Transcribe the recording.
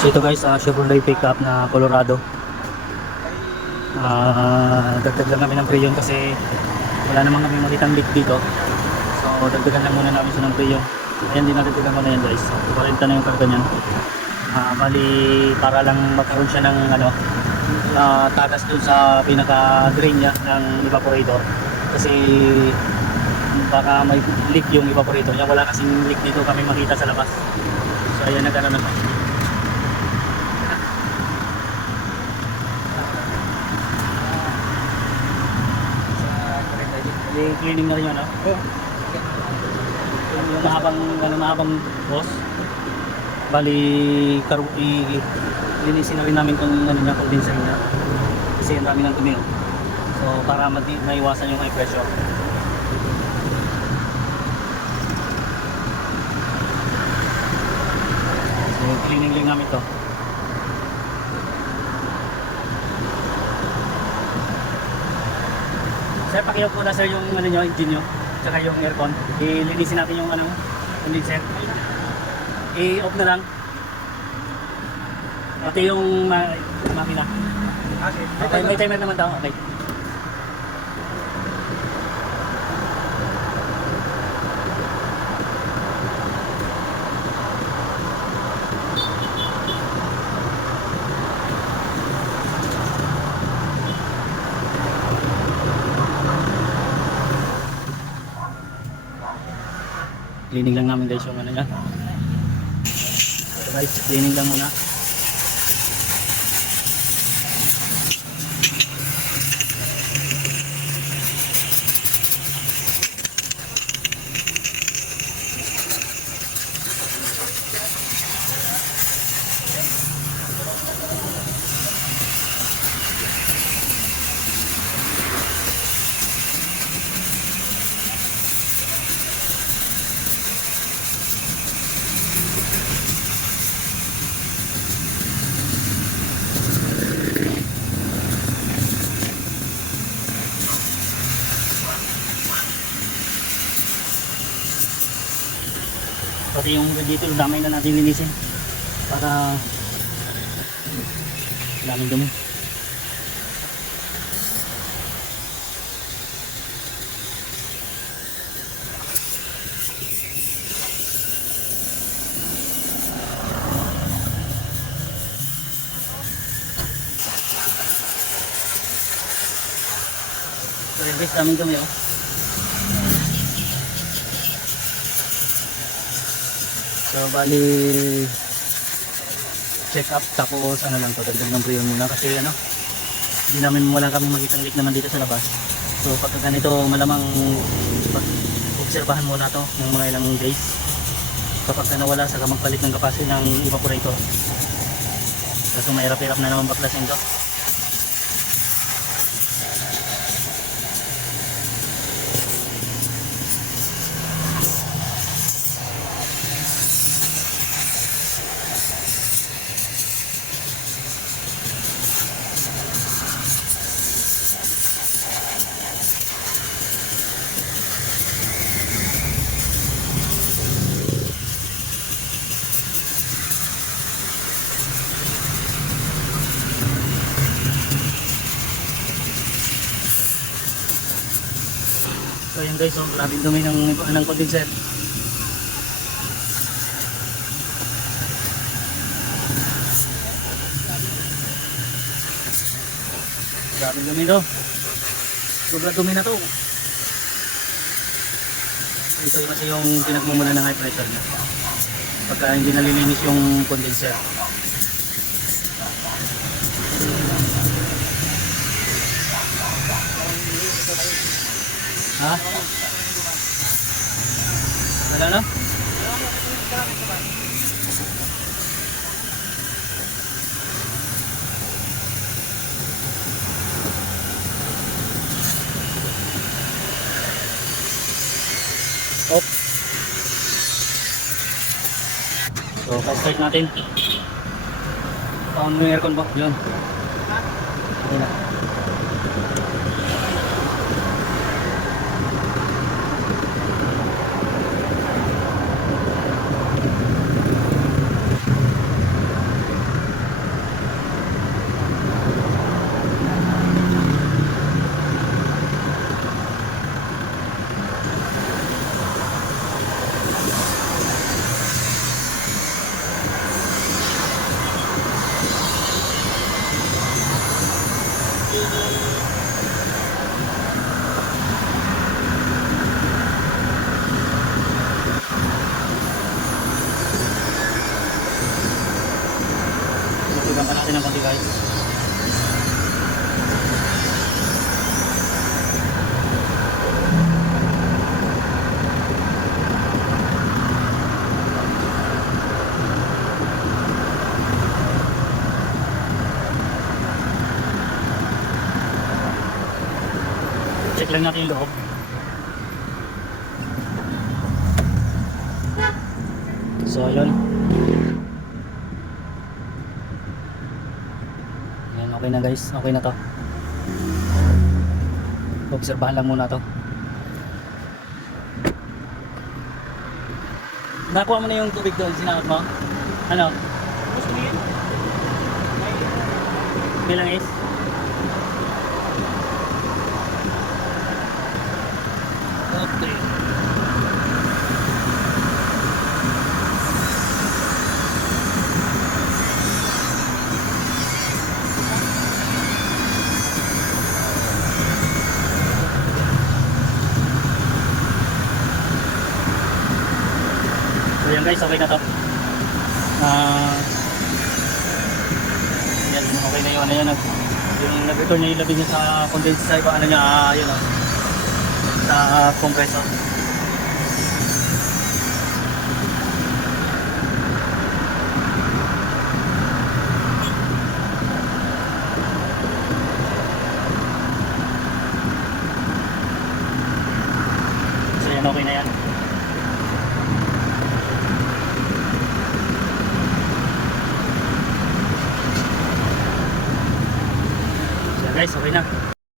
So ito guys, Chevrolet pickup na Colorado. Dagdag lang kami ng preyon kasi wala namang kami makitang leak dito. So dagdagan lang muna namin siya ng preyon. Ayan din, nadagdagan ko na yan guys. 40 na yung karga niyan. Bali para lang magkaroon siya ng tagas dun sa pinaka drain niya ng evaporator. Kasi baka may leak yung evaporator niya. Wala kasing leak dito kami makita sa labas. So ayan, nagkaroon na. Cleaning na rin yun, no? Yung mahabang boss. Bali, linisin na rin namin itong condenser niya. Kasi ang dami ng tumi. So, para maiwasan yung high pressure. So, cleaning lang namin ito. Sir, pakiyaw po na sir yung engine nyo, tsaka yung aircon. Ilinisin natin yung condenser. I-off na lang. Pati yung makina. Okay, may timer naman daw. Okay. Cleaning lang namin guys yung niya. So guys, cleaning lang muna. Pati yung radiator, damay na natin linisin para daming dumi. So yun guys, daming dumi oh. So bali check up tapos lang to, dagdag ng preyon muna kasi wala kami makitang leak naman dito sa labas. So pagka ganito malamang obserbahan muna to ng mga ilang days. Kapag nawala saka magpalit ng kapasitor ng evaporator. So mahirap-hirap na naman baklasin to. So yun guys, grabing dumi ng condenser. Grabing dumi to. Sobrang dumi na to. Ito kasi yung pinagmumula ng high pressure niya. Pagka hindi nalilinis yung condenser. Ha? Wala na? Off. So, pa-start natin. On mo yung aircon ba? Yun. Okay na. Dagdagan pa natin ng konti guys. Check lang natin yung loob. So ayun. Ayan, okay na guys. Okay na to. Obserbahan lang muna to. Nakuha mo na yung tubig doon, sinakot mo? Ano? Bilang is? Okay. So yan guys, okay na to. Yan, okay na yun. Ayan, yung nag-return niya yung labi niya sa condenser sa iba, ano niya, yun o. Sa compressor. So yan, okay na yan. So guys, okay na.